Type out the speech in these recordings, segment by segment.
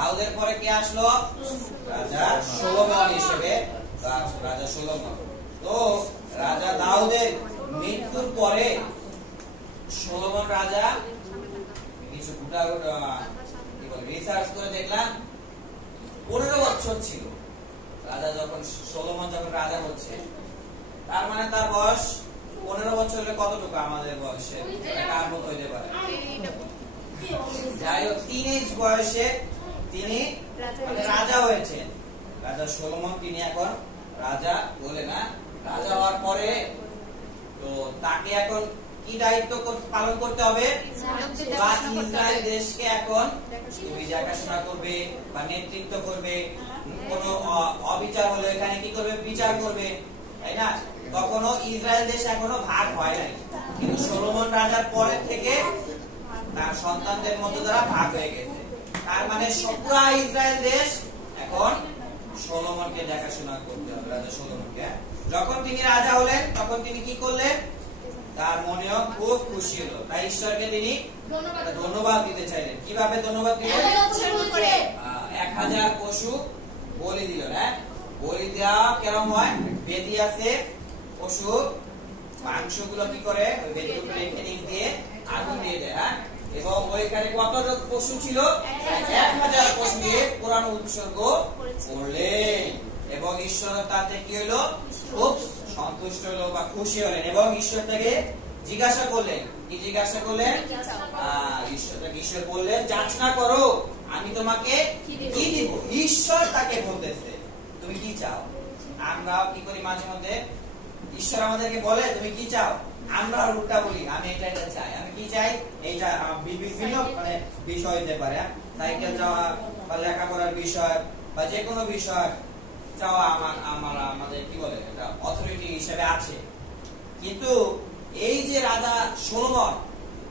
দাউদের পরে কে আসলো? রাজা সলোমন হিসেবে। রাজা সলোমন। তো রাজা দাউদের মৃত্যুর পরে সলোমন রাজা কিছু রিসার্চ করে দেখলাম 15 বছর ছিল রাজা যখন সলোমন যখন রাজা হচ্ছে। তার মানে তার বয়স 15 বছর হলে কতটুকু আমাদের বয়সে কার মতো হইতে পারে? যাই হোক, টিনেজ বয়সে তিনি রাজা হয়েছেন। রাজা সলোমন তিনি এখন রাজা বলে না। রাজা হওয়ার পরে তো তাকে এখন কি দায়িত্ব পালন করতে হবে? ইসরায়েল দেশকে এখন তুমি দেখাশোনা করবে বা নেতৃত্ব করবে। কোন অবিচার হলে এখানে কি করবে? বিচার করবে, তাই না? তখনও ইসরায়েল দেশ এখনো ভাগ হয় নাই, কিন্তু সলোমন রাজার পরে থেকে তার সন্তানদের মধ্যে দ্বারা ভাগ হয়ে গেছে। তার মানে পুরা ইসরায়েল দেশ এখন সলোমনকে দেখাশোনা করতে হবে, রাজা সলোমনকে। যখন তিনি রাজা হলেন তখন তিনি কি করলেন? তার মনেও খুব খুশি হলো, তাই ঈশ্বরকে তিনি ধন্যবাদ দিতে চাইলেন। কিভাবে ধন্যবাদ দিলেন? 1000 পশু বলি দিল। বলি দেওয়া কেরম হয়? বেদি আছে, পশু মাংসগুলো কি করে ওই বেদির উপরে রেখে দিয়ে আগুন দিয়ে দেয়। এবং ওইখানে কত পশু ছিল? 1000 পশু দিয়ে পুরানো উৎসর্গ করলেন। এবং ঈশ্বর তাতে কি হলো? খুব সন্তুষ্ট হলো বা খুশি হলেন। এবং ঈশ্বর তাকে জিজ্ঞাসা করলেন। কি জিজ্ঞাসা করলেন? ঈশ্বর বললেন, যাচনা করো আমি তোমাকে কি দিব। ঈশ্বর তাকে বলতেছে তুমি কি চাও। আমরাও কি করি মাঝে মধ্যে? ঈশ্বর আমাদেরকে বলে তুমি কি চাও, আমরা উল্টা বলি আমি এটা চাই। আমি কি চাই? এইটা বিভিন্ন মানে বিষয় হতে পারে, সাইকেল যাওয়া বা লেখাপড়ার বিষয় বা যে কোনো বিষয় চাওয়া আমাদের কি বলে এটা অথরিটি হিসেবে আছে। কিন্তু এই যে রাজা সলোমন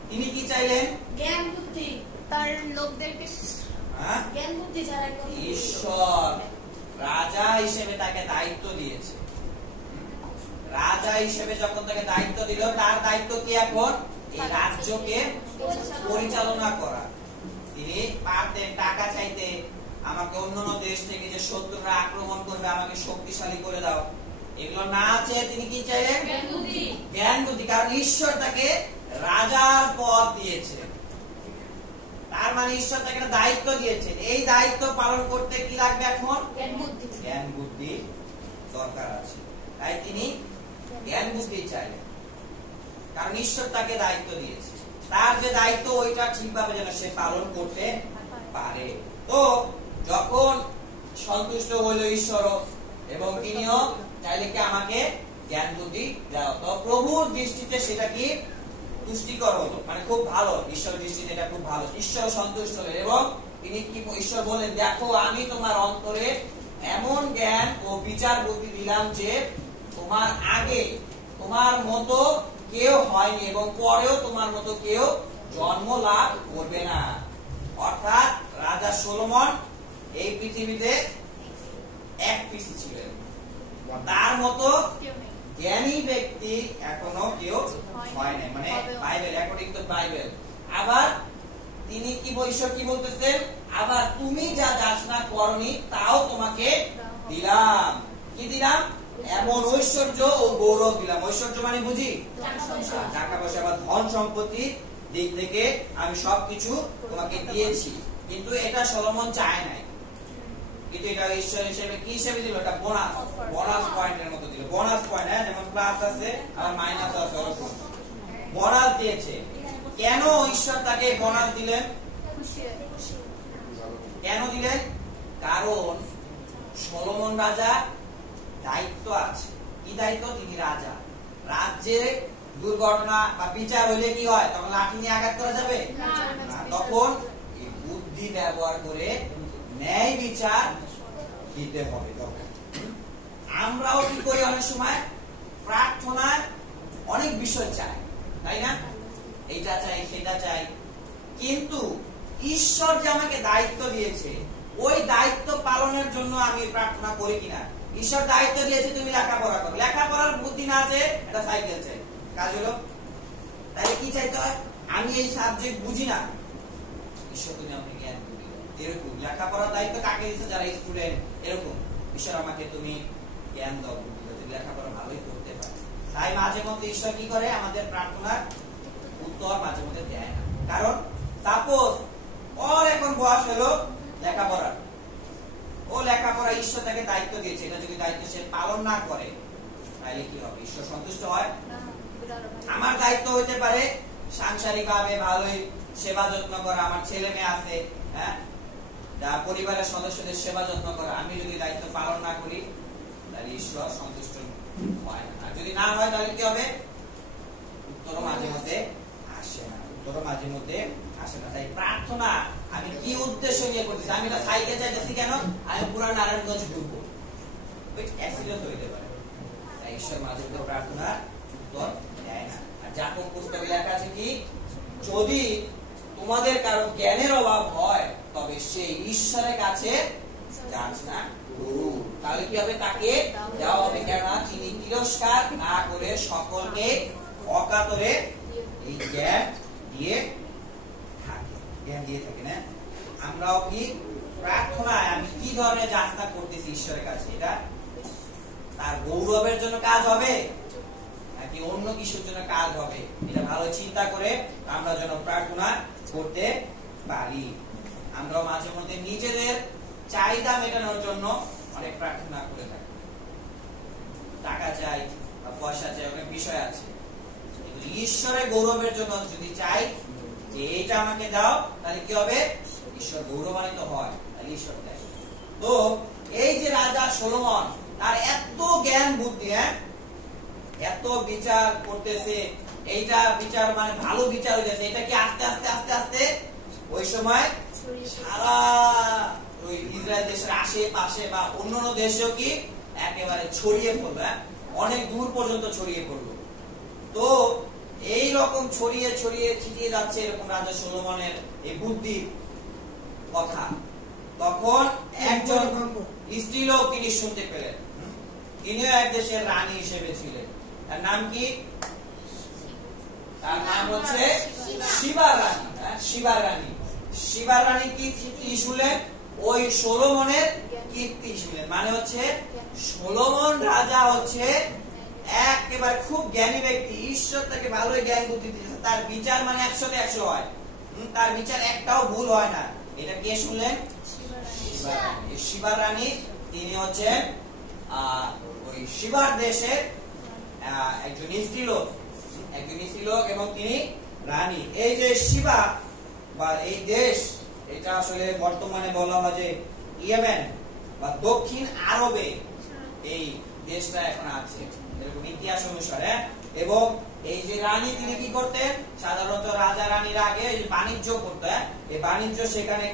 তিনি কি চাইলেন? জ্ঞান বুদ্ধি, তার লোকদেরকে জ্ঞান বুদ্ধি ছাড়া ঈশ্বর রাজা হিসেবে তাকে দায়িত্ব দিয়েছে। রাজা হিসেবে যখন তাকে দায়িত্ব দিল, তার দায়িত্ব কি এখন? এই রাজ্যকে পরিচালনা করা। তিনি পারতেন টাকা চাইতে, আমাকে অন্যান্য দেশ থেকে যে শত্রুরা আক্রমণ করবে আমাকে শক্তিশালী করে দাও, এগুলো না চেয়ে তিনি কি চাইলেন? জ্ঞান বুদ্ধি। কারণ ঈশ্বর তাকে রাজার পদ দিয়েছে। তার মানে ঈশ্বর তাকে একটা দায়িত্ব দিয়েছেন। এই দায়িত্ব পালন করতে কি লাগবে এখন? জ্ঞান বুদ্ধি দরকার আছে। তাই তিনি জ্ঞান বুদ্ধি চাইলেন, কারণ ঈশ্বর তাকে দায়িত্ব দিয়েছে। তার যে দায়িত্ব ওইটা ঠিকভাবে যেন সে পালন করতে পারে। তো যখন সন্তুষ্ট হইল ঈশ্বর এবং তিনিও চাইলে কি আমাকে জ্ঞান বুদ্ধি দাও, তো প্রভুর দৃষ্টিতে সেটা কি তুষ্টিকর হলো, মানে খুব ভালো। ঈশ্বরের দৃষ্টিতে এটা খুব ভালো। ঈশ্বর সন্তুষ্ট হলেন এবং তিনি কি ঈশ্বর বলেন, দেখো আমি তোমার অন্তরে এমন জ্ঞান ও বিচার বুদ্ধি দিলাম যে তোমার আগে তোমার মতো কেউ হয়নি এবং পরেও তোমার মতো কেউ জন্ম লাভ করবে না। অর্থাৎ রাজা সলোমন এই পৃথিবীতে এক পিসি ছিলেন, তার মতো জ্ঞানী ব্যক্তি এখনো কেউ হয় না, মানে বাইবেল অ্যাকর্ডিং টু বাইবেল। আবার তিনি কি ঈশ্বর কি বলতেছেন? আবার তুমি যা যাচনা করনি তাও তোমাকে দিলাম। কি দিলাম? এমন ঐশ্বর্য ও গৌরব দিলাম। ঐশ্বর্য মানে বুঝি টাকা পয়সা বা ধন সম্পত্তি দিক থেকে আমি সবকিছু তোমাকে দিয়েছি। কিন্তু এটা সলোমন চায় নাই, কিন্তু এটা ঈশ্বর হিসেবে কি হিসেবে দিল? এটা বোনাস পয়েন্টের মতো দিল। বোনাস পয়েন্ট, যেমন প্লাস আছে আর মাইনাস আছে, ওরকম বোনাস দিয়েছে। কেন ঈশ্বর তাকে বোনাস দিলেন? কেন দিলেন? কারণ সলোমন রাজা দায়িত্ব আছে। কি দায়িত্ব? তিনি রাজা। রাজ্যে দুর্ঘটনা বা বিচার হইলে কি হয়? তখন লাঠি নিয়ে আঘাত করা যাবে না, তখন বুদ্ধি ব্যবহার করে ন্যায় বিচার দিতে হবে। তখন আমরাও কি করি? অনেক সময় প্রার্থনায় অনেক বিষয় চাই, তাই না? এইটা চাই সেটা চাই, কিন্তু ঈশ্বর যে আমাকে দায়িত্ব দিয়েছে ওই দায়িত্ব পালনের জন্য আমি প্রার্থনা করি কিনা। ঈশ্বর দায়িত্ব দিয়েছে তুমি লেখাপড়া করো, লেখাপড়ার বুদ্ধি না আছে এটা সাইকেল চাই, কাজ হলো। তাহলে কি চাইতে হয়? আমি এই সাবজেক্ট বুঝি না, ঈশ্বর তুমি আমাকে জ্ঞান বুদ্ধি দাও। এরকম লেখাপড়ার দায়িত্ব কাকে দিচ্ছে? যারা স্টুডেন্ট। এরকম ঈশ্বর আমাকে তুমি জ্ঞান দাও, লেখাপড়া ভালোই করতে পারে। তাই মাঝে মধ্যে ঈশ্বর কি করে? আমাদের প্রার্থনার উত্তর মাঝে মধ্যে দেয় না। কারণ সাপোজ ওর এখন বয়স হলো লেখাপড়ার, ও লেখাপড়া ঈশ্বর তাকে দায়িত্ব দিয়েছে, এটা যদি দায়িত্ব সে পালন না করে তাহলে কি হবে? ঈশ্বর সন্তুষ্ট হয়? আমার দায়িত্ব হতে পারে সাংসারিক ভাবে ভালোই সেবা যত্ন করা, আমার ছেলে মেয়ে আছে, হ্যাঁ, পরিবারের সদস্যদের সেবা যত্ন করা, আমি যদি দায়িত্ব পালন না করি তাহলে ঈশ্বর সন্তুষ্ট হয় না। আর যদি না হয় তাহলে কি হবে? উত্তরও মাঝে মধ্যে আসে না, উত্তরও মাঝে মধ্যে আসে না। তাই প্রার্থনা আমি কি উদ্দেশ্য নিয়ে করতেছি? আমি এটা সাইকেল চাইতেছি কেন? আমি পুরো নারায়ণগঞ্জ ঘুরবো, অ্যাক্সিডেন্ট হইতে পারে। তাই ঈশ্বর মাঝে মধ্যে প্রার্থনার উত্তর দেয় না। আর জাকব পুস্তকে লেখা আছে কি? যদি তোমাদের কারো জ্ঞানের অভাব হয় তবে সেই ঈশ্বরের কাছে যাচনা করুন, তাহলে কি হবে? তাকে দেওয়া হবে। কেন? তিনি তিরস্কার না করে সকলকে অকাতরে এই জ্ঞান দিয়ে থাকে, জ্ঞান দিয়ে থাকে না। আমরাও কি প্রার্থনায় আমি কি ধরনের যাচনা করতেছি ঈশ্বরের কাছে? এটা তার গৌরবের জন্য কাজ হবে নাকি অন্য কিছুর জন্য কাজ হবে? এটা ভালো চিন্তা করে আমরা যেন প্রার্থনা করতে পারি। আমরা মাঝে মধ্যে নিজেদের চাহিদা মেটানোর জন্য অনেক প্রার্থনা করে থাকি, টাকা চাই বা পয়সা চাই, অনেক বিষয় আছে। কিন্তু ঈশ্বরের গৌরবের জন্য যদি চাই যে এইটা আমাকে দাও, তাহলে কি হবে? ঈশ্বর গৌরবান্বিত হয়, তাহলে ঈশ্বর দেয়। তো এই যে রাজা সলোমন, তার এত জ্ঞান বুদ্ধি, হ্যাঁ, এত বিচার করতেছে, এইটা বিচার মানে ভালো বিচার হইতেছে, এটা কি আস্তে আস্তে আস্তে আস্তে ওই সময় সারা ওই ইসরায়েল দেশের আশেপাশে বা অন্যান্য দেশেও কি একেবারে ছড়িয়ে পড়লো, অনেক দূর পর্যন্ত ছড়িয়ে পড়লো। তো এই রকম ছড়িয়ে ছড়িয়ে ছিটিয়ে যাচ্ছে এরকম রাজা সলোমনের এই বুদ্ধির কথা। তখন একজন স্ত্রীলোক তিনি শুনতে পেলেন, তিনিও এক দেশের রানী হিসেবে ছিলেন। তার নাম কি? তার নাম হচ্ছে শিবা রানী। শিবা রানী, শিবা রানী কি শুনলেন? ওই সলোমনের কীর্তি শুনলেন। মানে হচ্ছে সলোমন রাজা হচ্ছে একেবারে খুব জ্ঞানী ব্যক্তি, ঈশ্বর তাকে ভালোই জ্ঞান বুদ্ধি দিয়েছে, তার বিচার মানে 100তে 100 হয়, তার বিচার একটাও ভুল হয় না। এটা কে শুনলেন? শিবা রানী। তিনি হচ্ছেন ওই শিবার দেশের একজন স্ত্রীলোক, এবং তিনি রানী। এই যে শিবা বা এই দেশ, এটা আসলে বর্তমানে বলা হয় যে ইয়েমেন বা দক্ষিণ আরবে এই দেশটা এখন আছে, এরকম ইতিহাস অনুসারে। এবং এই যে রানী, তিনি কি করতেন? সাধারণত রাজা রানীরা আগে বাণিজ্য করতেন। এই বাণিজ্য সেখানে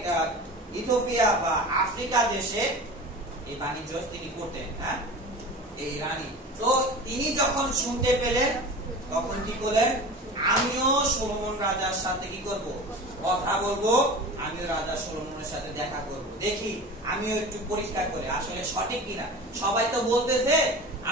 ইথিওপিয়া বা আফ্রিকা দেশে এই বাণিজ্য তিনি করতেন, হ্যাঁ, এই রানী। তো তিনি যখন শুনতে পেলেন তখন কি করলেন? আমিও সলোমন রাজার সাথে কি করব? কথা বলবো, আমিও রাজা সলোমনের সাথে দেখা করব, দেখি আমিও একটু পরীক্ষা করে আসলে সঠিক কিনা। সবাই তো বলতেছে,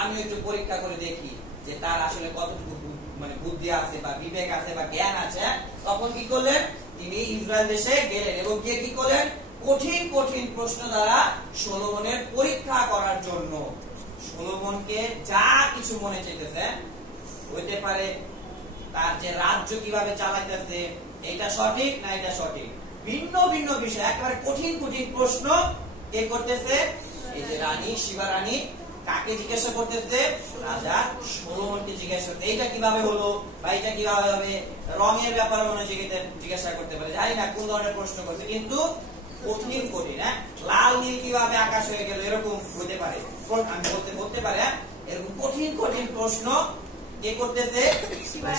আমিও একটু পরীক্ষা করে দেখি যে তার আসলে কতটুকু মানে বুদ্ধি আছে বা বিবেক আছে বা জ্ঞান আছে। তখন কি করলেন? তিনি ইসরায়েল দেশে গেলেন এবং গিয়ে কি করলেন? কঠিন কঠিন প্রশ্ন দ্বারা সলোমনের পরীক্ষা করার জন্য সলোমনকে যা কিছু মনে চাইতেছে, হইতে পারে তার যে রাজ্য কিভাবে চালাইতেছে, এটা সঠিক না এটা সঠিক, ভিন্ন ভিন্ন বিষয়, একেবারে কঠিন কঠিন প্রশ্ন কে করতেছে? এই যে রানী, শিবা রানী কাকে জিজ্ঞাসা করতেছে? রাজা সলোমনকে জিজ্ঞাসা করতে। এইটা কিভাবে হলো বা এটা কিভাবে হবে, রঙের ব্যাপারে মনে জিজ্ঞাসা করতে পারে, জানি না কোন ধরনের প্রশ্ন করছে, কিন্তু কঠিন কঠিন, হ্যাঁ, লাল নীল কিভাবে আকাশ হয়ে গেল, এরকম হতে পারে, আমি বলতে পারে, এরকম কঠিন কঠিন প্রশ্ন কে করতেছে?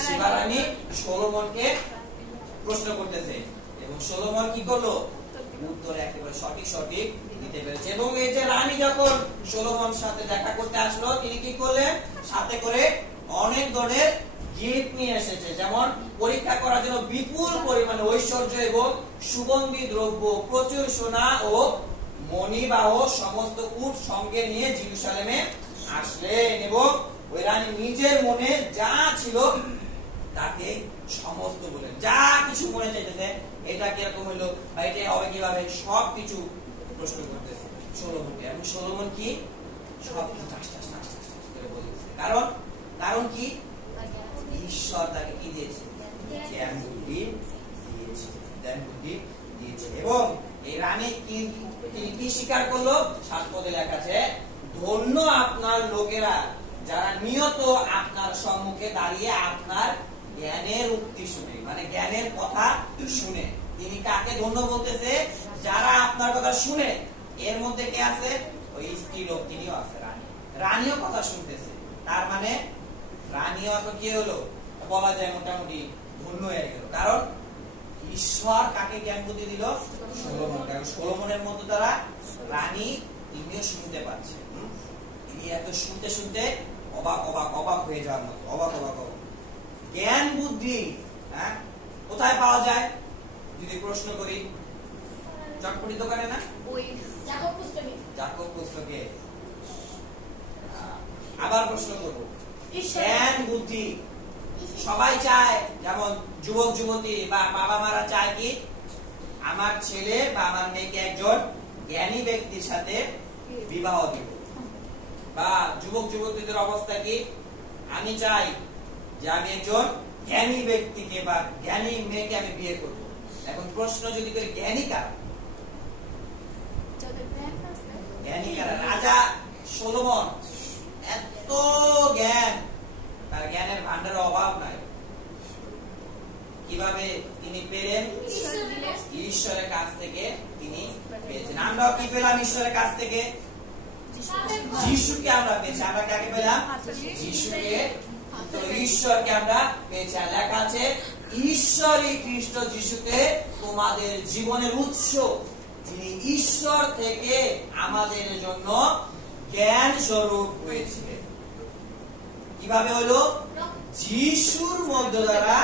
শিবা রানী সলোমনকে প্রশ্ন করতেছে এবং সলোমন কি করলো? উত্তর একেবারে সঠিক সঠিক দিতে পেরেছে। এবং এই যে রানী যখন সলোমন সাথে দেখা করতে আসলো, তিনি কি করলেন? সাথে করে অনেক ধরনের গিফট নিয়ে এসেছে, যেমন পরীক্ষা করার জন্য বিপুল পরিমাণে ঐশ্বর্য এবং সুগন্ধি দ্রব্য, প্রচুর সোনা ও মণিবাহ সমস্ত উট সঙ্গে নিয়ে জেরুজালেমে আসলেন। এবং ওই রানী নিজের মনে যা ছিল তাকে সমস্ত বলেন, যা কিছু মনে চাইতেছে এটা কিরকম হইলো বা এটা হবে কিভাবে সবকিছু প্রশ্ন করতেছে সলোমনকে। এবং সলোমন কি সব করে বলতেছে। কারণ কি ঈশ্বর তাকে কি দিয়েছে? জ্ঞান বুদ্ধি দিয়েছে। এবং এই রানী কি স্বীকার করলো? 7 পদে লেখা আছে, ধন্য আপনার লোকেরা যারা নিয়ত আপনার সম্মুখে দাঁড়িয়ে আপনার জ্ঞানের উক্তি শুনে, মানে জ্ঞানের কথা শুনে। তিনি কাকে ধন্য বলতেছে? যারা আপনার কথা শুনে। এর মধ্যে কে আছে? ওই স্ত্রী লোক, তিনিও আছে, রানীও কথা শুনতেছে। তার মানে রানীও এখন কি হলো বলা যায় মোটামুটি ধন্য হয়ে গেল। কারণ ঈশ্বর কাকে জ্ঞান বুদ্ধি দিল? সলোমন। কারণ সলোমনের মধ্যে দ্বারা রানী তিনিও শুনতে পাচ্ছে। তিনি এত শুনতে শুনতে অবাক হয়ে যাওয়ার মতো, অবাক। জ্ঞান বুদ্ধি কোথায় পাওয়া যায় যদি প্রশ্ন করি? চটপটি দোকানে না? ওই জাকব পুস্তকে। আবার প্রশ্ন করব, জ্ঞান বুদ্ধি সবাই চায়, যেমন যুবক যুবতী বা বাবা মারা চায় কি আমার ছেলে বা আমার মেয়েকে একজন জ্ঞানী ব্যক্তির সাথে বিবাহ দিব। বা যুবক যুবতীদের অবস্থা কি? আমি চাই যে আমি একজন জ্ঞানী ব্যক্তিকে বা জ্ঞানী মেয়েকে আমি বিয়ে করব। এখন প্রশ্ন যদি করি জ্ঞানী কারা? জ্ঞানী কারা? রাজা সলোমন এত জ্ঞান, তার জ্ঞানের ভান্ডারের অভাব নাই। কিভাবে তিনি পেলেন? ঈশ্বরের কাছ থেকে তিনি পেয়েছেন। আমরাও কি পেলাম ঈশ্বরের কাছ থেকে? যিশুকে আমরা পেয়েছি। আমরা কাকে পেলাম? যিশুকে। তো ঈশ্বরকে আমরা পেয়েছি। আর লেখা আছে ঈশ্বরই খ্রিস্ট যিশুকে তোমাদের জীবনের উৎস, যিনি ঈশ্বর থেকে আমাদের জন্য জ্ঞান স্বরূপ হয়েছিলেন। কিভাবে হলো? যিশুর মধ্য দ্বারা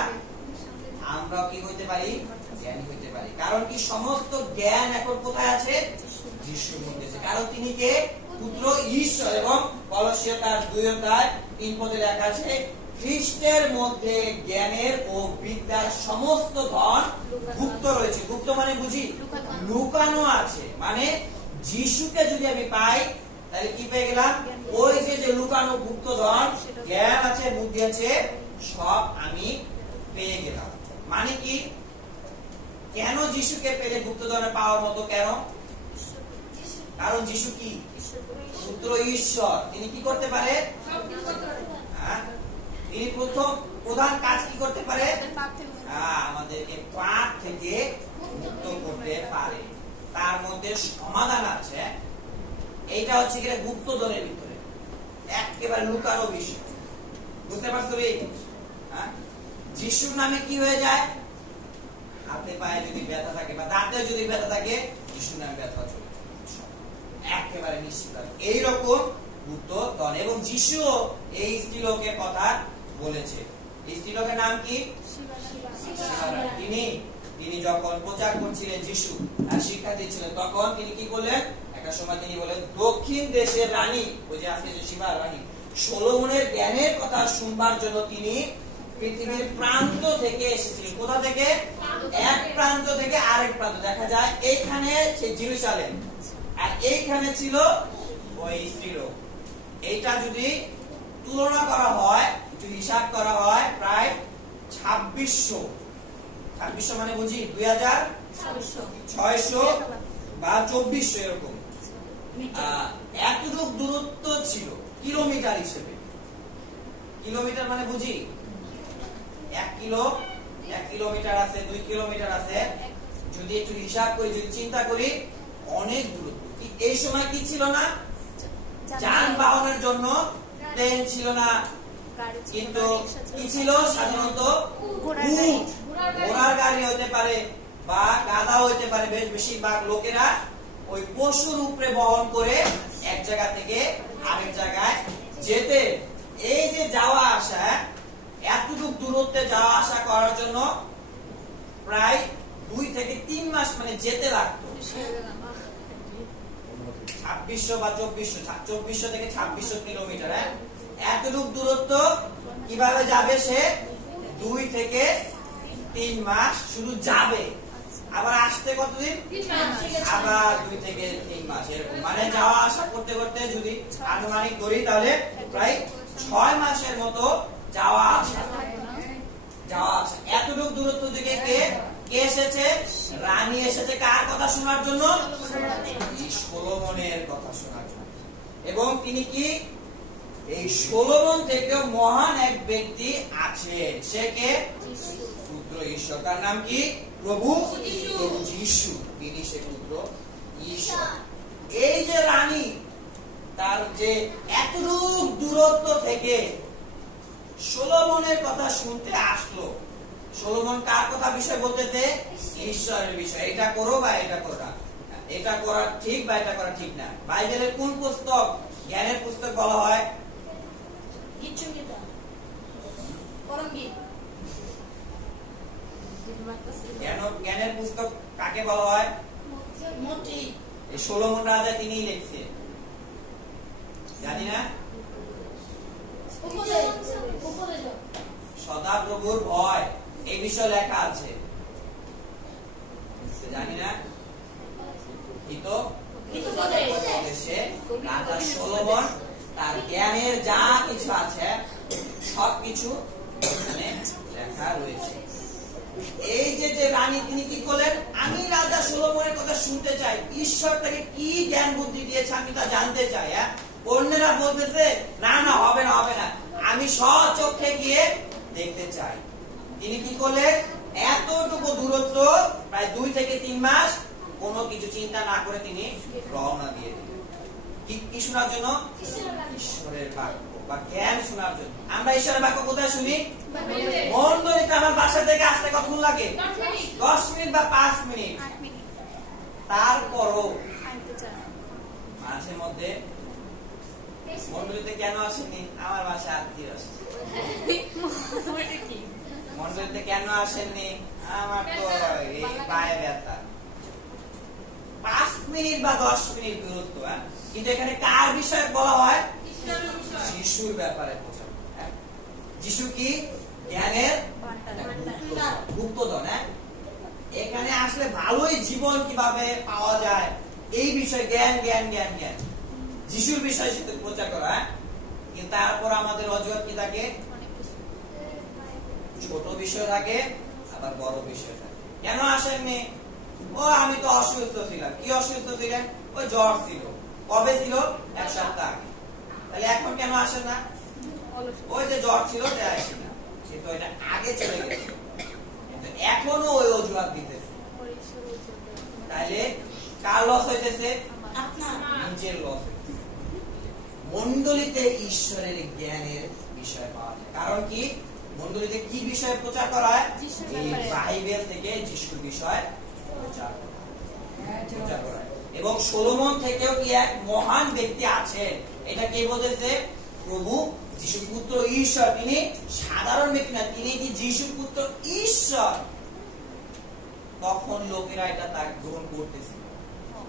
আমরা কি হইতে পারি? জ্ঞানী হইতে পারি। কারণ কি সমস্ত জ্ঞান এখন কোথায় আছে? যিশুর মধ্যে আছে। কারণ তিনি কে? পুত্র ঈশ্বর। এবং কলসীয় তার 2:3 পদে লেখা আছে খ্রিস্টের মধ্যে জ্ঞানের ও বিদ্যার সমস্ত ধন গুপ্ত রয়েছে। গুপ্ত মানে বুঝি লুকানো আছে। মানে যিশুকে যদি আমি পাই তাহলে কি পেয়ে গেলাম? ওই যে লুকানো গুপ্ত ধন, জ্ঞান আছে, বুদ্ধি আছে, সব আমি পেয়ে গেলাম। মানে কি? কেন যিশুকে পেলে গুপ্ত ধনে পাওয়ার মতো? কেন? কারণ যিশু কি পুত্র ঈশ্বর। তিনি কি করতে পারে? তিনি প্রধান কাজ কি করতে পারে? আমাদেরকে পাপ থেকে মুক্ত করতে পারে। তার মধ্যে সমাধান আছে। এইটা হচ্ছে কি গুপ্ত ধনের ভিতরে একেবারে লুকানো বিষয়। বুঝতে পারছো? যিশুর নামে কি হয়ে যায়? হাতে পায়ে যদি ব্যথা থাকে বা দাঁতে যদি ব্যথা থাকে, যিশুর নামে ব্যথা চলে একেবারে নিশ্চিত। এইরকম গুপ্ত ধন। এবং যিশু এই স্ত্রীলোকের কথা বলেছে। এই স্ত্রীলোকের নাম কি? তিনি যখন প্রচার করছিলেন, যিশু শিক্ষা দিচ্ছিলেন, তখন তিনি কি করলেন? একটা সময় তিনি বলেন দক্ষিণ দেশের রানী, ওই যে আজকে যে শিবা রানী, সলোমনের জ্ঞানের কথা শুনবার জন্য তিনি পৃথিবীর প্রান্ত থেকে এসেছিলেন। কোথা থেকে? এক প্রান্ত থেকে আরেক প্রান্ত। দেখা যায় এইখানে জেরুজালেম আর এইখানে ছিল ওই স্ত্রীলোক। এইটা যদি তুলনা করা হয়, যদি হিসাব করা হয়, প্রায় 2600 মানে বুঝি 2600 বা 2400 এরকম এতটুক দূরত্ব ছিল কিলোমিটার হিসেবে। কিলোমিটার মানে বুঝি 1 কিলোমিটার আছে, 2 কিলোমিটার আছে। যদি একটু হিসাব করি, যদি চিন্তা করি, অনেক দূরত্ব। এই সময় কি ছিল না? যানবাহনের জন্য ট্রেন ছিল না, কিন্তু কি ছিল? সাধারণত ঘোড়ার গাড়ি হতে পারে বা গাধা হতে পারে। বেশিরভাগ লোকেরা ওই পশুর উপরে বহন করে এক জায়গা থেকে আরেক জায়গায় যেতে। এই যে যাওয়া আসা, এতটুকু দূরত্বে যাওয়া আসা করার জন্য প্রায় 2 থেকে 3 মাস মানে যেতে লাগতো। 2600 বা 2400 থেকে 2600 কিলোমিটার। এতটুকু দূরত্ব কিভাবে যাবে? সে 2 থেকে 3 মাস শুধু যাবে, আবার আসতে কতদিন, আবার 2 থেকে 3 মাস, এরকম মানে যাওয়া আসা করতে করতে যদি আনুমানিক করি তাহলে প্রায় 6 মাসের মতো যাওয়া আসা। এতটুকু দূরত্ব থেকে কে এসেছে? রানী এসেছে কার কথা শোনার জন্য? সলোমনের কথা শোনার জন্য। এবং তিনি কি, এই সলোমন থেকেও মহান এক ব্যক্তি আছে, সে কে? পুত্র ঈশ্বর। তার নাম কি? প্রভু যিশু। তিনি সে পুত্র ঈশ্বর। এই যে রানী, তার যে এতটুকু দূরত্ব থেকে সলোমনের কথা শুনতে আসলো, সলোমন কার কথা বিষয় বলতেছে? ঈশ্বরের বিষয়। এটা করো বা এটা করো না, এটা করা ঠিক বা এটা করা ঠিক না। বাইবেলের কোন পুস্তক জ্ঞানের পুস্তক বলা হয়? জ্ঞানের পুস্তক কাকে বলা হয়? সলোমন রাজা তিনি লিখছে, জানি না। সদাপ্রভুর ভয় এই বিষয়ে লেখা আছে, জানি না। রাজা সলোমন তার জ্ঞানের যা কিছু আছে সবকিছু এখানে লেখা রয়েছে। এই যে রানী, তিনি কি করলেন? আমি রাজা সলোমনের কথা শুনতে চাই, ঈশ্বর তাকে কি জ্ঞান বুদ্ধি দিয়েছে আমি তা জানতে চাই। অন্যরা বলতেছে না না, হবে না, হবে না, আমি স্বচক্ষে গিয়ে দেখতে চাই। তিনি কি করলেন? এতটুকু দূরত্ব, প্রায় 2 থেকে 3 মাস, কোনো কিছু চিন্তা না করে তিনি রওনা দিয়ে দিলেন। কি শোনার জন্য? ঈশ্বরের বাক্য বা জ্ঞান শোনার জন্য। আমরা ঈশ্বরের বাক্য কোথায় শুনি? মন্দিরে। আমার বাসা থেকে আসতে কতক্ষণ লাগে? 10 মিনিট বা 5 মিনিট। তারপরও মাঝে মধ্যে মন্দিরে কেন আসেনি? আমার বাসায় আত্মীয় আসছে। মন্দিরে কেন আসেননি? আমার তো এই পায়ে ব্যথা। 5 মিনিট বা 10 মিনিট দূরত্ব, কিন্তু এখানে কার বিষয়ে বলা হয়? যিশুর ব্যাপারে বোঝা। যিশু কি? জ্ঞানের গুপ্তধন। এখানে আসলে ভালোই জীবন কিভাবে পাওয়া যায় এই বিষয়ে জ্ঞান জ্ঞান জ্ঞান জ্ঞান যিশুর বিষয়ে সাথে প্রচার করা। কিন্তু তারপর আমাদের অজুহাত কি থাকে? ছোট বিষয় থাকে, আবার বড় বিষয় থাকে। কেন আসেননি? ও আমি তো অসুস্থ ছিলাম। কি অসুস্থ ছিলেন? ওই জ্বর ছিল। কবে ছিল? 1 সপ্তাহ আগে। তাহলে এখন কেন আসেন না? ওই যে জ্বর ছিল তাই আসেন না, কিন্তু এটা আগে চলে গেছে, কিন্তু এখনো ওই অজুহাত দিতেছে। তাহলে কার লস হইতেছে? নিজের লস। মণ্ডলীতে ঈশ্বরের জ্ঞানের বিষয় পাওয়া যায়। কারণ কি? মণ্ডলীতে কি বিষয় প্রচার করা হয়? এই বাইবেল থেকে যিশুর বিষয় প্রচার করা হয়। এবং সলোমন থেকেও কি এক মহান ব্যক্তি আছেন, এটা কে বলতেছে? প্রভু যিশু পুত্র ঈশ্বর। তিনি সাধারণ ব্যক্তি না, তিনি কি যিশু পুত্র ঈশ্বর। তখন লোকেরা এটা তার গ্রহণ করতেছিল।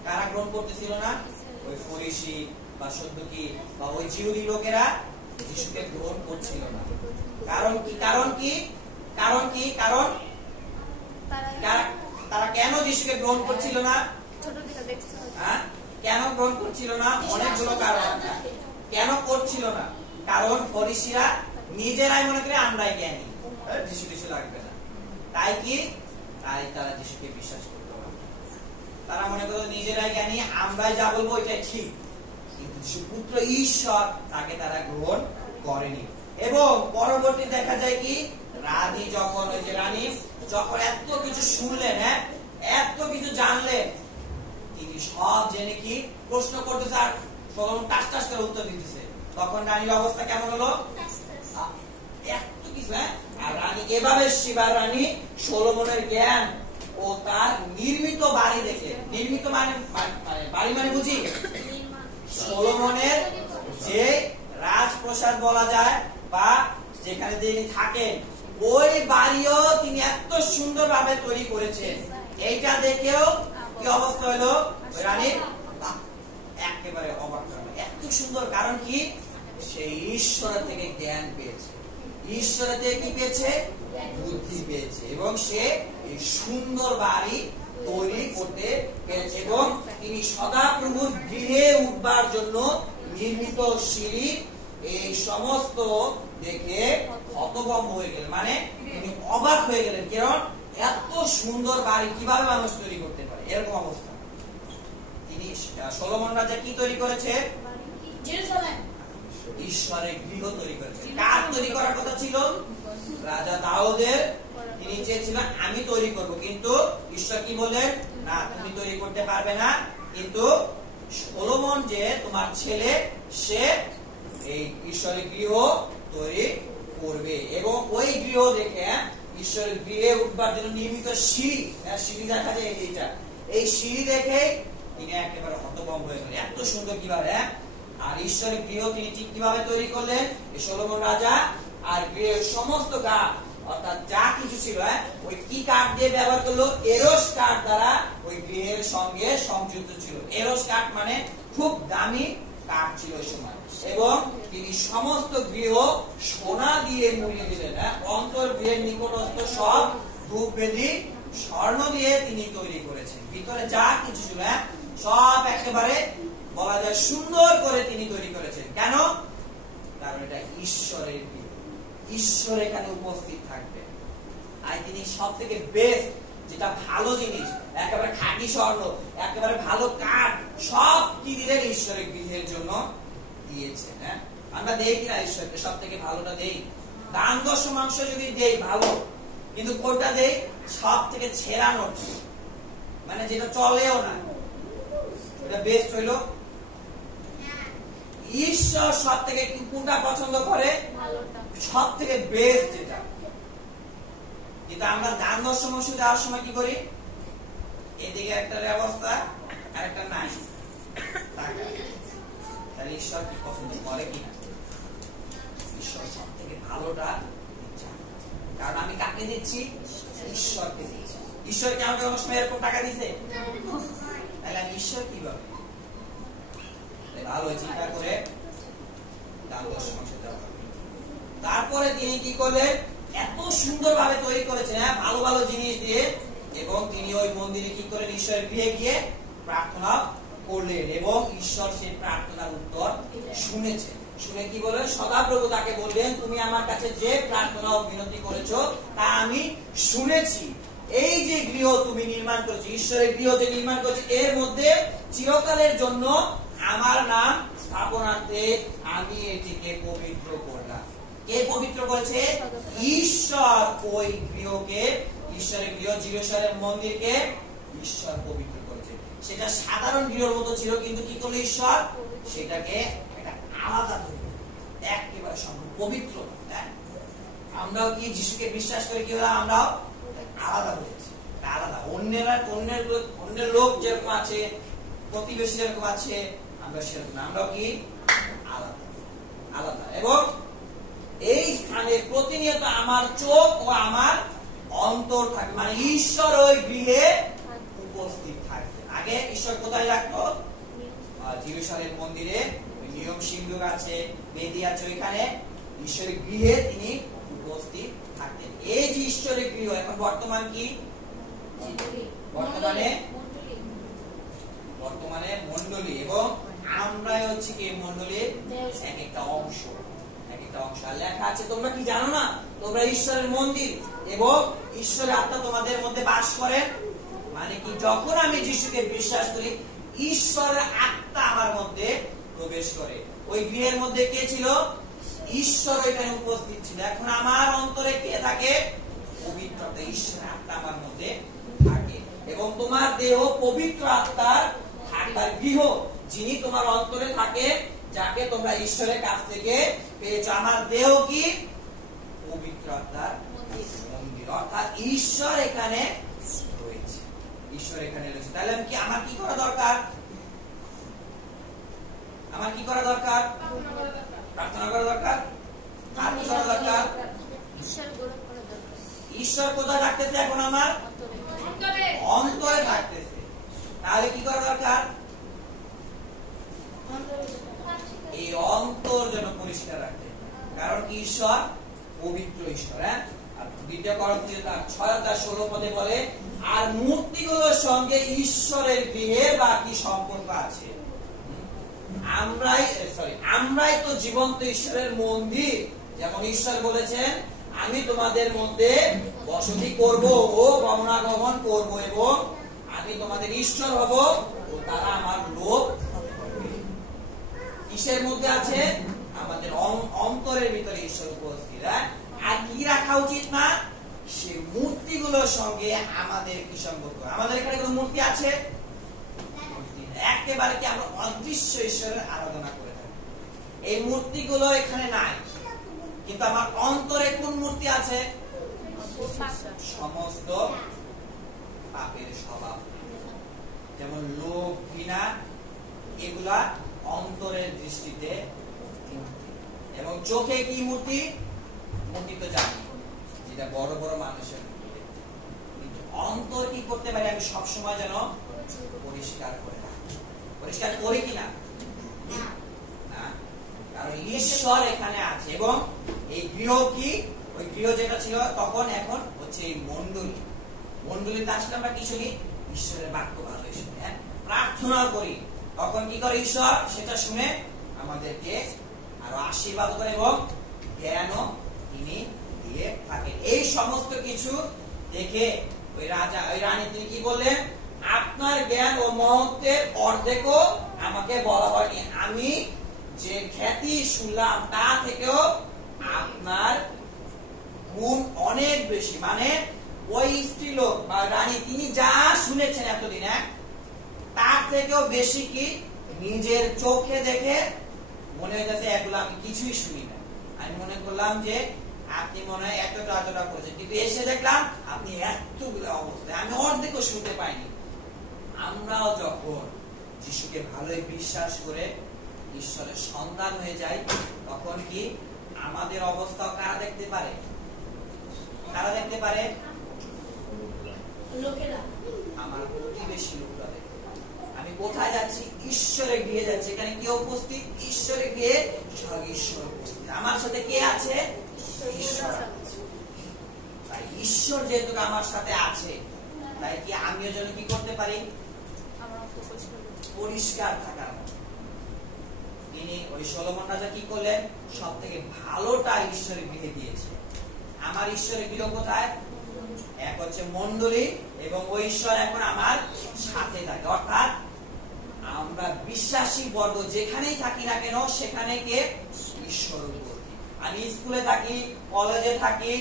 কারা গ্রহণ করতেছিল না? ওই ফরিসি বা সদ্দুকি বা ওই জিহুদি লোকেরা যিশুকে গ্রহণ করছিল না। কারণ কি? কারণ কি? কারণ কি? কারণ তারা কেন যিশুকে গ্রহণ করছিল না? কেন গ্রহণ করছিল না? অনেকগুলো কারণ। কেন করছিল না? কারণ ফরিসিরা নিজেরাই মনে করে আমরাই জ্ঞানী, যিশু কিছু লাগবে না। তাই কি? তাই তারা যিশুকে বিশ্বাস করত না। তারা মনে করত নিজেরাই জ্ঞানী, আমরাই যা বলবো এটাই ঠিক। কিন্তু যিশু পুত্র ঈশ্বর, তাকে তারা গ্রহণ করেনি। এবং পরবর্তী দেখা যায় কি? রানী যখন, ওই যে রানী যখন এত কিছু শুনলেন, এত কিছু জানলেন, তিনি সব জেনে কি প্রশ্ন করতেছে আর সলোমন টাস টাস করে উত্তর দিতেছে। তখন রানীর অবস্থা কেমন হলো? এত কিছু। আর রানী এভাবে, শিবার রানী সলোমনের জ্ঞান ও তার নির্মিত বাড়ি দেখে, নির্মিত মানে বাড়ি মানে বুঝি সলোমনের যে রাজপ্রাসাদ বলা যায় বা যেখানে তিনি থাকেন, ওই বাড়িও তিনি এত সুন্দর ভাবে তৈরি করেছেন। এইটা দেখেও কি অবস্থা হলো রানীর? একেবারে অবাক করা, এত সুন্দর। কারণ কি? সে ঈশ্বরের থেকে জ্ঞান পেয়েছে। ঈশ্বরের থেকে কি পেয়েছে? বুদ্ধি পেয়েছে এবং সে এই সুন্দর বাড়ি তৈরি করতে পেরেছে এবং তিনি সদাপ্রভুর গৃহে উঠবার জন্য নির্মিত সিঁড়ি এই সমস্ত দেখে হতভম্ব হয়ে গেলেন, মানে তিনি অবাক হয়ে গেলেন, কারণ এত সুন্দর বাড়ি কিভাবে মানুষ তৈরি করতে পারে, এরকম অবস্থা। তিনি সলোমন রাজা কি তৈরি করেছে? ঈশ্বরের গৃহ তৈরি করেছে। কার তৈরি করার কথা ছিল? রাজা দাউদের। তিনি চেয়েছিলেন আমি তৈরি করব, কিন্তু ঈশ্বর কি বললেন? না, তুমি তৈরি করতে পারবে না, কিন্তু সলোমন যে তোমার ছেলে, সে এই ঈশ্বরের গৃহ তৈরি করবে। এবং ওই গৃহ দেখে ঈশ্বরের গৃহে উঠবার জন্য নির্মিত সিঁড়ি, সিঁড়ি দেখা যায় এইটা, এই সিঁড়ি দেখে তিনি একেবারে হতভম্ব হয়ে গেলেন, এত সুন্দর কিভাবে। আর ঈশ্বরের গৃহ তিনি ঠিক কিভাবে তৈরি করলেন? এই সলোমন রাজা আর গৃহের সমস্ত কাঠ, অর্থাৎ যা কিছু ছিল, ওই কি কাঠ দিয়ে ব্যবহার করলো? এরোস কাঠ দ্বারা ওই গৃহের সঙ্গে সংযুক্ত ছিল। এরোস কাঠ মানে খুব দামি কাঠ ছিল ওই সময়। এবং তিনি সমস্ত গৃহ সোনা দিয়ে মুড়িয়ে দিলেন। অন্তর গৃহের নিকটস্থ সব ধূপ বেদী স্বর্ণ দিয়ে তিনি তৈরি করেছেন। ভিতরে যা কিছু ছিল সব একেবারে বলা যায় সুন্দর করে তিনি তৈরি করেছেন। কেন? কারণ এটা ঈশ্বরের গৃহ, ঈশ্বর এখানে উপস্থিত থাকবে। আর তিনি সব থেকে বেস্ট, যেটা ভালো জিনিস, একেবারে খাঁটি স্বর্ণ, একেবারে ভালো কাঠ, সব কি দিলেন? ঈশ্বরের গৃহের জন্য দিয়েছেন। আমরা দেই কিনা ঈশ্বরকে? সব থেকে ভালোটা দেই। দান দশমাংশ যদি দেই ভালো, কিন্তু কোনটা দেই? সব থেকে ছেড়ানো, মানে যেটা চলেও না, এটা বেস্ট হইলো। ঈশ্বর সব থেকে কোনটা পছন্দ করে? সব থেকে বেস্ট যেটা। কিন্তু আমরা দান দশমাংশ দেওয়ার সময় কি করি? এদিকে একটা ব্যবস্থা আর একটা নাই, তাহলে ঈশ্বর কি পছন্দ করে কিনা? ঈশ্বর সব থেকে ভালোটা, কারণ আমি কাকে দিচ্ছি? ঈশ্বরকে দিচ্ছি। ঈশ্বরকে আমাকে কোনো সময় এরকম টাকা দিছে? তাহলে আমি ঈশ্বর কিভাবে? ভালো চিন্তা করে দান দশমাংশ দেওয়া। তারপরে তিনি কি করলেন? এত সুন্দর ভাবে তৈরি করেছেন, ভালো ভালো জিনিস দিয়ে, এবং তিনি ওই মন্দিরে কি করেন? ঈশ্বরের গৃহে গিয়ে প্রার্থনা করলেন এবং ঈশ্বর সেই প্রার্থনার উত্তর শুনেছেন। শুনে কি বললেন? সদাপ্রভু তাকে বললেন, তুমি আমার কাছে যে প্রার্থনা ও বিনতি করেছো তা আমি শুনেছি। এই যে গৃহ তুমি নির্মাণ করেছো, ঈশ্বরের গৃহ যে নির্মাণ করেছো, এর মধ্যে চিরকালের জন্য আমার নাম স্থাপনার্থে আমি এটিকে পবিত্র করলাম। কে পবিত্র করেছে? ঈশ্বর। ওই গৃহকে, ঈশ্বরের গৃহ, জীবেশ্বরের মন্দিরকে ঈশ্বর পবিত্র করেছে। সেটা সাধারণ গৃহের মতো ছিল, কিন্তু কি করলো ঈশ্বর? সেটাকে একটা আলাদা করলো, একেবারে সম্পূর্ণ পবিত্র। আমরাও কি যিশুকে বিশ্বাস করে কি হলাম? আমরাও আলাদা হয়েছি, আলাদা। অন্যের লোক যেরকম আছে, প্রতিবেশী যেরকম আছে, আমরা সেরকম, আমরাও কি আলাদা, আলাদা। এবং এই স্থানে প্রতিনিয়ত আমার চোখ ও আমার অন্তর থাকে, মানে ঈশ্বর ওই গৃহে উপস্থিত থাকে। আগে ঈশ্বর কোথায় রাখতো? জীবেশ্বরের মন্দিরে নিয়ম সিন্ধুক আছে, বেদি আছে, ওইখানে ঈশ্বরের গৃহে তিনি উপস্থিত থাকতেন। এই যে ঈশ্বরের গৃহ এখন বর্তমান কি? বর্তমানে মণ্ডলী, এবং আমরা হচ্ছে কি মণ্ডলীর এক একটা অংশ, এক একটা অংশ। আর লেখা আছে, তোমরা কি জানো না তোমরা ঈশ্বরের মন্দির এবং ঈশ্বরের আত্মা তোমাদের মধ্যে বাস করেন? মানে কি? যখন আমি যিশুকে বিশ্বাস করি, ঈশ্বরের আত্মা আমার মধ্যে প্রবেশ করে। ওই গৃহের মধ্যে কে ছিল? ঈশ্বর এখানে উপস্থিত ছিল। এখন আমার অন্তরে কে থাকে? পবিত্রতা, ঈশ্বরের আত্মা আমার মধ্যে থাকে। এবং তোমার দেহ পবিত্র আত্মার থাকার গৃহ, যিনি তোমার অন্তরে থাকে, যাকে তোমরা ঈশ্বরের কাছ থেকে পেয়েছো। আমার দেহ কি? পবিত্র আত্মার মন্দির, অর্থাৎ ঈশ্বর এখানে রয়েছে, ঈশ্বর এখানে রয়েছে। তাহলে কি আমার কি করা দরকার? আমার কি করা দরকার? প্রার্থনা করা দরকার। আর কি করা দরকার? ঈশ্বর কোথায় থাকতেছে? এখন আমার অন্তরে থাকতেছে। তাহলে কি করা দরকার? এই অন্তর যেন পরিষ্কার রাখতে, কারণ কি? ঈশ্বর পবিত্র ঈশ্বর। আর দ্বিতীয় করন্থীয় 6:16 পদে বলে, আর মূর্তিগুলোর সঙ্গে ঈশ্বরের গৃহের বা কি সম্পর্ক আছে? আমরাই তো জীবন্ত ঈশ্বরের মন্দির। যেমন ঈশ্বর বলেছেন, আমি তোমাদের মধ্যে বসতি করব ও গমনাগমন করব এবং আমি তোমাদের ঈশ্বর হব ও তারা আমার লোক হবে। কিসের মধ্যে আছে? আমাদের অন্তরের ভিতরে ঈশ্বর উপস্থিত। আর কি রাখা উচিত না? সে মূর্তিগুলোর সঙ্গে আমাদের কি সম্পর্ক? আমাদের এখানে কোনো মূর্তি আছে? একেবারে কি আমরা অদৃশ্য ঈশ্বরের আরাধনা করে থাকি। এই মূর্তিগুলো এখানে নাই, কিন্তু আমার অন্তরে কোন মূর্তি আছে? সমস্ত পাপের স্বভাব, যেমন লোভ, ঘৃণা, এগুলা অন্তরের দৃষ্টিতে। এবং চোখে কি মূর্তি? মূর্তি তো জানি, যেটা বড় বড় মানুষের মূর্তি। কিন্তু অন্তর কি করতে পারি? আমি সবসময় যেন পরিষ্কার করে রাখি। পরিষ্কার করি কিনা? না, কারণ ঈশ্বর এখানে আছে। এবং এই গৃহ কি? ওই গৃহ যেটা ছিল তখন, এখন হচ্ছে এই মণ্ডলী। মণ্ডলীতে আসলে আমরা কিছু কি? ঈশ্বরের বাক্য ভালো শুনে প্রার্থনা করি। তখন কি করে ঈশ্বর? সেটা শুনে আমাদেরকে আরো আশীর্বাদ করে এবং জ্ঞানও তিনি দিয়ে থাকেন। এই সমস্ত কিছু দেখে ওই রাজা, ওই রানী তিনি কি বললেন? আপনার জ্ঞান ও মহত্বের অর্ধেকও আমাকে বলা হয়নি। আমি যে খ্যাতি শুনলাম তা থেকেও আপনার গুণ অনেক বেশি। মানে ওই স্ত্রীলোক বা রানী তিনি যা শুনেছেন এতদিন, তার থেকেও বেশি কি নিজের চোখে দেখে মনে হয়েছে এগুলো আমি কিছুই শুনি না। আমি মনে করলাম যে আপনি মনে হয় এতটা করেছেন, কিন্তু এসে দেখলাম আপনি এতগুলো অবস্থায়, আমি অর্ধেকও শুনতে পাইনি। আমরাও যখন যিশুকে ভালোই বিশ্বাস করে ঈশ্বরের সন্তান হয়ে যাই, তখন কি আমাদের অবস্থা কারা দেখতে পারে? কারা দেখতে পারে? লোকেরা, আমার প্রতিবেশী লোকরা দেখতে পারে। আমি কোথায় যাচ্ছি? ঈশ্বরে গিয়ে যাচ্ছি। এখানে কে উপস্থিত? ঈশ্বরে গিয়ে ঈশ্বর উপস্থিত। আমার সাথে কে আছে? ঈশ্বর আছে। তাই ঈশ্বর যেহেতু আমার সাথে আছে, তাই কি আমিও যেন কি করতে পারি? পরিষ্কার থাকার মতো। তিনি ওই সলোমন রাজা কি করলেন? সব থেকে ভালোটা ঈশ্বরের গৃহে দিয়েছে। আমার ঈশ্বরের গৃহ কোথায়? এক হচ্ছে মণ্ডলী, এবং ওই ঈশ্বর এখন আমার সাথে থাকে। অর্থাৎ আমরা বিশ্বাসী বর্গ যেখানেই থাকি না কেন, সেখানে কে? ঈশ্বর উপস্থিত। আমি স্কুলে থাকি, কলেজে থাকি,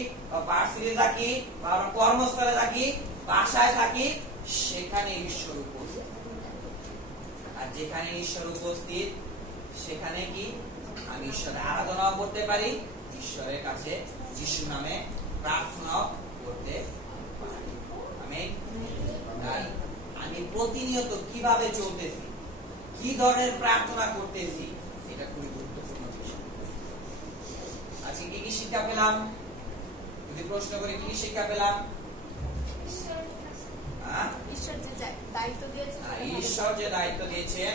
ভার্সিটিতে থাকি, বা কর্মস্থলে থাকি, বাসায় থাকি, সেখানে ঈশ্বর উপস্থিত। আর যেখানে ঈশ্বর উপস্থিত, সেখানে কি আমি ঈশ্বরের আরাধনা করতে পারি, ঈশ্বরের কাছে যিশু নামে প্রার্থনা করতে পারি। আমি প্রতিনিয়ত কিভাবে চলতেছি, কি ধরনের প্রার্থনা করতেছি, এটা খুবই গুরুত্বপূর্ণ বিষয়। আজকে কি কি শিক্ষা পেলাম? যদি প্রশ্ন করি কি শিক্ষা পেলাম? ঈশ্বর যে দায়িত্ব দিয়েছেন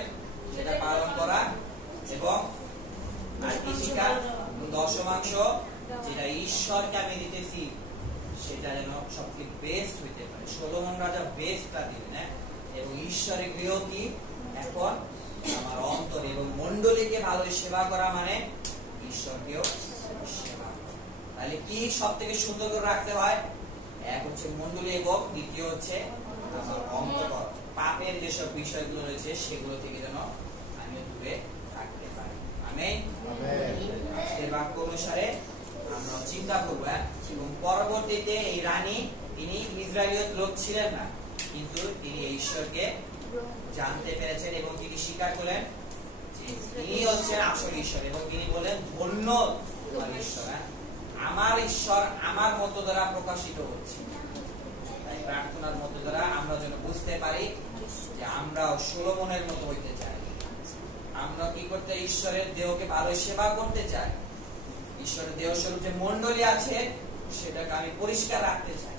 সেটা পালন করা, এবং আর কি শিক্ষা? দশমাংশ যেটা ঈশ্বরকে আমি দিতেছি সেটা যেন সবচেয়ে বেস্ট হইতে পারে। সলোমন রাজা বেস্টটা দিলেন, এবং ঈশ্বরের গৃহ কি? এখন আমার অন্তর, এবং মণ্ডলীকে ভালো সেবা করা মানে ঈশ্বরকেও সেবা করা। তাহলে কি সব থেকে সুন্দর করে রাখতে হয়? এক হচ্ছে মণ্ডলী, এবং দ্বিতীয় হচ্ছে আমার অন্তর। পাপের যেসব বিষয়গুলো রয়েছে সেগুলো থেকে যেন আমি দূরে থাকতে পারি। আমেন। আজকের বাক্য অনুসারে আমরা চিন্তা করব, এবং পরবর্তীতে এই রানী তিনি ইসরায়েলীয় লোক ছিলেন না, কিন্তু তিনি ঈশ্বরকে জানতে পেরেছেন এবং তিনি স্বীকার করলেন যে তিনি হচ্ছেন আসল ঈশ্বর, এবং তিনি বলেন ধন্য তোমার ঈশ্বর, আমার ঈশ্বর আমার মতো দ্বারা প্রকাশিত হচ্ছে। তাই প্রার্থনার মতো দ্বারা আমরা যেন বুঝতে পারি যে আমরাও সলোমনের মতো হইতে চাই। আমরা কি করতে? ঈশ্বরের দেহকে ভালো সেবা করতে চাই। ঈশ্বরের দেহ স্বরূপ যে মণ্ডলী আছে সেটাকে আমি পরিষ্কার রাখতে চাই।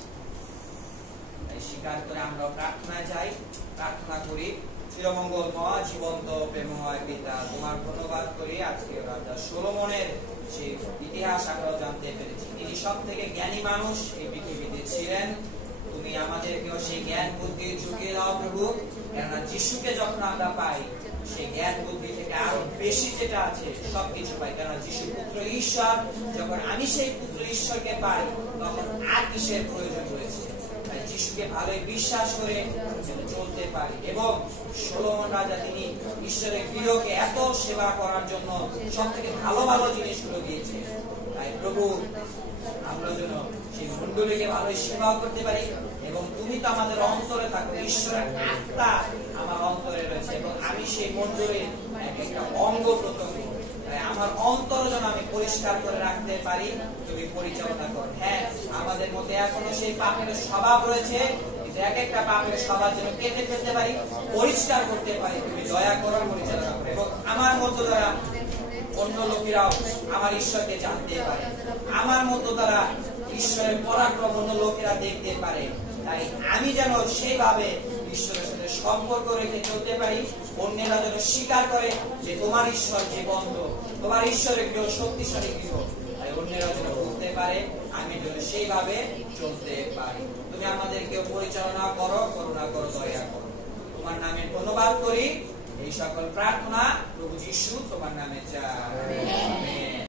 তাই স্বীকার করে আমরা প্রার্থনায় যাই, প্রার্থনা করি চিরমঙ্গলময় জীবন্ত প্রেমময় পিতা, তোমার ধন্যবাদ করি আজকে রাজা সলোমনের সেই ইতিহাস আমরা জানতে পেরেছি। তিনি সব থেকে জ্ঞানী মানুষ এই পৃথিবীতে ছিলেন। তুমি আমাদেরকেও সেই জ্ঞান বুদ্ধি যুগিয়ে দাও প্রভু, কেননা যিশুকে যখন আমরা পাই সেই জ্ঞান বুদ্ধি থেকে আরো বেশি যেটা আছে সবকিছু পাই, কেননা যিশু পুত্র ঈশ্বর। যখন আমি সেই পুত্র ঈশ্বরকে পাই তখন আর কিসের প্রয়োজন রয়েছে? তাই যিশুকে ভালোই বিশ্বাস করে চলতে পারি। এবং সলোমন রাজা তিনি ঈশ্বরের গৃহকে এত সেবা করার জন্য সব থেকে ভালো ভালো জিনিসগুলো দিয়েছে। তাই প্রভু আমরা যেন সেই মন্ডলীকে ভালোই সেবা করতে পারি। এবং তুমি তো আমাদের অন্তরে থাকো, ঈশ্বরের আত্মা আমার অন্তরে রয়েছে এবং আমি সেই মন্ডলীর একটা অঙ্গ প্রত্যঙ্গ। তাই আমার অন্তর যেন আমি পরিষ্কার করে রাখতে পারি, তুমি পরিচালনা করো। হ্যাঁ, আমাদের মধ্যে এখনো সেই পাপের স্বভাব রয়েছে, কিন্তু এক একটা পাপের স্বভাব যেন কেটে ফেলতে পারি, পরিষ্কার করতে পারি, তুমি দয়া করো, পরিচালনা করো। এবং আমার মতো দ্বারা অন্য লোকেরাও আমার ঈশ্বরকে জানতে পারে, আমার মতো দ্বারা ঈশ্বরের পরাক্রম অন্য লোকেরা দেখতে পারে। তাই আমি যেন সেইভাবে ঈশ্বরের সাথে সম্পর্ক রেখে চলতে পারি, অন্যেরা যেন স্বীকার করে যে তোমার ঈশ্বর জীবন্ত, তোমার ঈশ্বরের গৃহ শক্তিশালী গৃহ। তাই অন্যেরা যেন বুঝতে পারে, আমি যেন সেইভাবে চলতে পারি। তুমি আমাদেরকে পরিচালনা করো, করুণা করো, দয়া করো। তোমার নামে ধন্যবাদ করি। এই সকল প্রার্থনা প্রভু যিশু তোমার নামে চাই।